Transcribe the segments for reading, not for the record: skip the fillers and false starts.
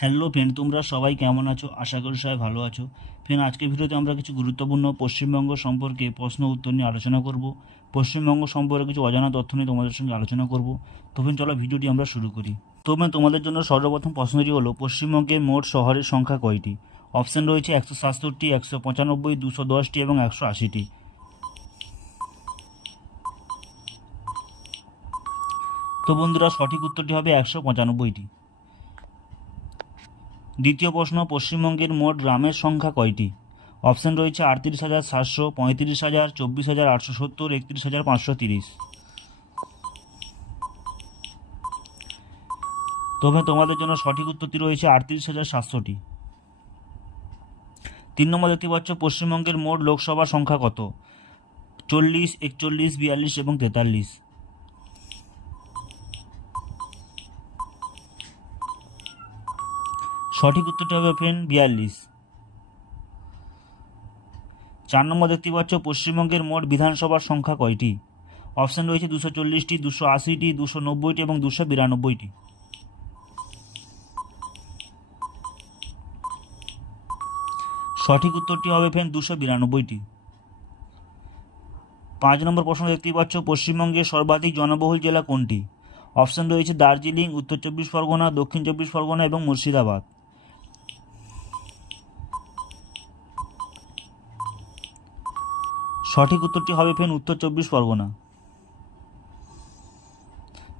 Hello friend, তোমরা সবাই কেমন আছো? আশা করি সবাই ভালো আছো। ফ্রেন্ড, আজকের ভিডিওতে আমরা কিছু গুরুত্বপূর্ণ পশ্চিমবঙ্গ সম্পর্কে প্রশ্ন উত্তর নিয়ে আলোচনা করব। পশ্চিমবঙ্গ সম্পর্কে কিছু অজানা তথ্য নিয়ে তোমাদের সঙ্গে আলোচনা করব। তো ফ্রেন্ড, চলো ভিডিওটি আমরা শুরু করি। তো ফ্রেন্ড, তোমাদের জন্য সর্বপ্রথম প্রশ্নটি হলো, পশ্চিমবঙ্গের মোট শহরের সংখ্যা কয়টি? অপশান রয়েছে 167, 195, 210টি এবং 180টি। তো বন্ধুরা, সঠিক উত্তরটি হবে 195টি। দ্বিতীয় প্রশ্ন, পশ্চিমবঙ্গের মোট গ্রামের সংখ্যা কয়টি? অপশান রয়েছে 38,700, 35,000, 24,870, 31,530। তবে তোমাদের জন্য সঠিক উত্তরটি রয়েছে 38,700টি। 3 নম্বর দেখতে পাচ্ছ, পশ্চিমবঙ্গের মোট লোকসভা সংখ্যা কত? 40, 41, 42 এবং 43। সঠিক উত্তরটি হবে ফ্রেন্ড 42। 4 নম্বর দেখতে পাচ্ছ, পশ্চিমবঙ্গের মোট বিধানসভার সংখ্যা কয়টি? অপশান রয়েছে 240টি, 280টি, 290টি এবং 292টি। সঠিক উত্তরটি হবে ফ্রেন্ড 292টি। 5 নম্বর প্রশ্ন দেখতে পাচ্ছ, পশ্চিমবঙ্গের সর্বাধিক জনবহুল জেলা কোনটি? অপশান রয়েছে দার্জিলিং, উত্তর 24 পরগনা, দক্ষিণ 24 পরগনা এবং মুর্শিদাবাদ। সঠিক উত্তরটি হবে ফ্রেন্ড উত্তর 24 পরগনা।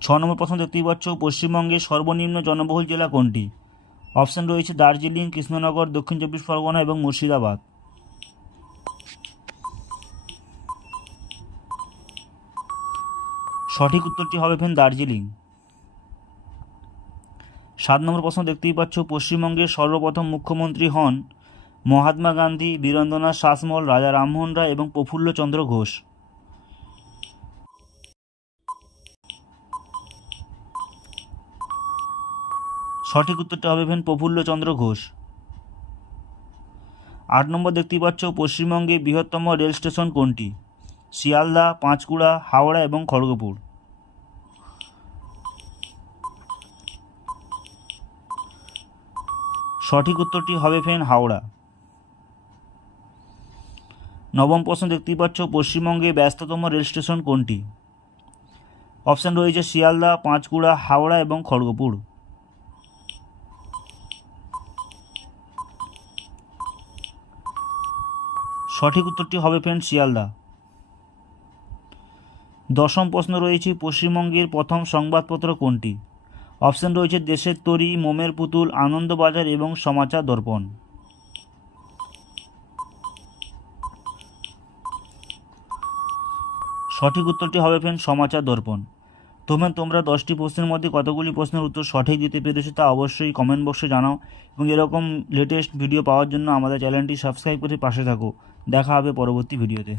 6 নম্বর প্রশ্ন দেখতেই পাচ্ছ, পশ্চিমবঙ্গের সর্বনিম্ন জনবহুল জেলা কোনটি? অপশান রয়েছে দার্জিলিং, কৃষ্ণনগর, দক্ষিণ 24 পরগনা এবং মুর্শিদাবাদ। সঠিক উত্তরটি হবে ফ্রেন্ড দার্জিলিং। 7 নম্বর প্রশ্ন দেখতেই পাচ্ছ, পশ্চিমবঙ্গের সর্বপ্রথম মুখ্যমন্ত্রী হন মহাত্মা গান্ধী, বীরেন্দ্রনাথ শাসমল, রাজা রামমোহন রায় এবং প্রফুল্লচন্দ্র ঘোষ। সঠিক উত্তরটা হবে ফ্রেন্ড প্রফুল্লচন্দ্র ঘোষ। 8 নম্বর দেখতেই পাচ্ছ, পশ্চিমবঙ্গে বৃহত্তম রেল স্টেশন কোনটি? শিয়ালদা, পাঁশকুড়া, হাওড়া এবং খড়গপুর। সঠিক উত্তরটি হবে ফ্রেন্ড হাওড়া। 9ম প্রশ্ন দেখতেই পাচ্ছ, পশ্চিমবঙ্গে ব্যস্ততম রেল স্টেশন কোনটি? অপশান রয়েছে শিয়ালদা, পাঁশকুড়া, হাওড়া এবং খড়গপুর। সঠিক উত্তরটি হবে ফ্রেন্ড শিয়ালদা। 10ম প্রশ্ন রয়েছে, পশ্চিমবঙ্গের প্রথম সংবাদপত্র কোনটি? অপশান রয়েছে দেশের তরী, মোমের পুতুল, আনন্দবাজার এবং সমাচার দর্পণ। সঠিক উত্তরটি হবে ফ্রেন্ড সমাচার দর্পণ। তোমরা 10টি প্রশ্নের মধ্যে কতগুলি প্রশ্নের উত্তর সঠিক দিতে পেরেছো তা অবশ্যই কমেন্ট বক্সে জানাও, এবং এরকম লেটেস্ট ভিডিও পাওয়ার জন্য আমাদের চ্যানেলটি সাবস্ক্রাইব করে পাশে থাকো। দেখা হবে পরবর্তী ভিডিওতে।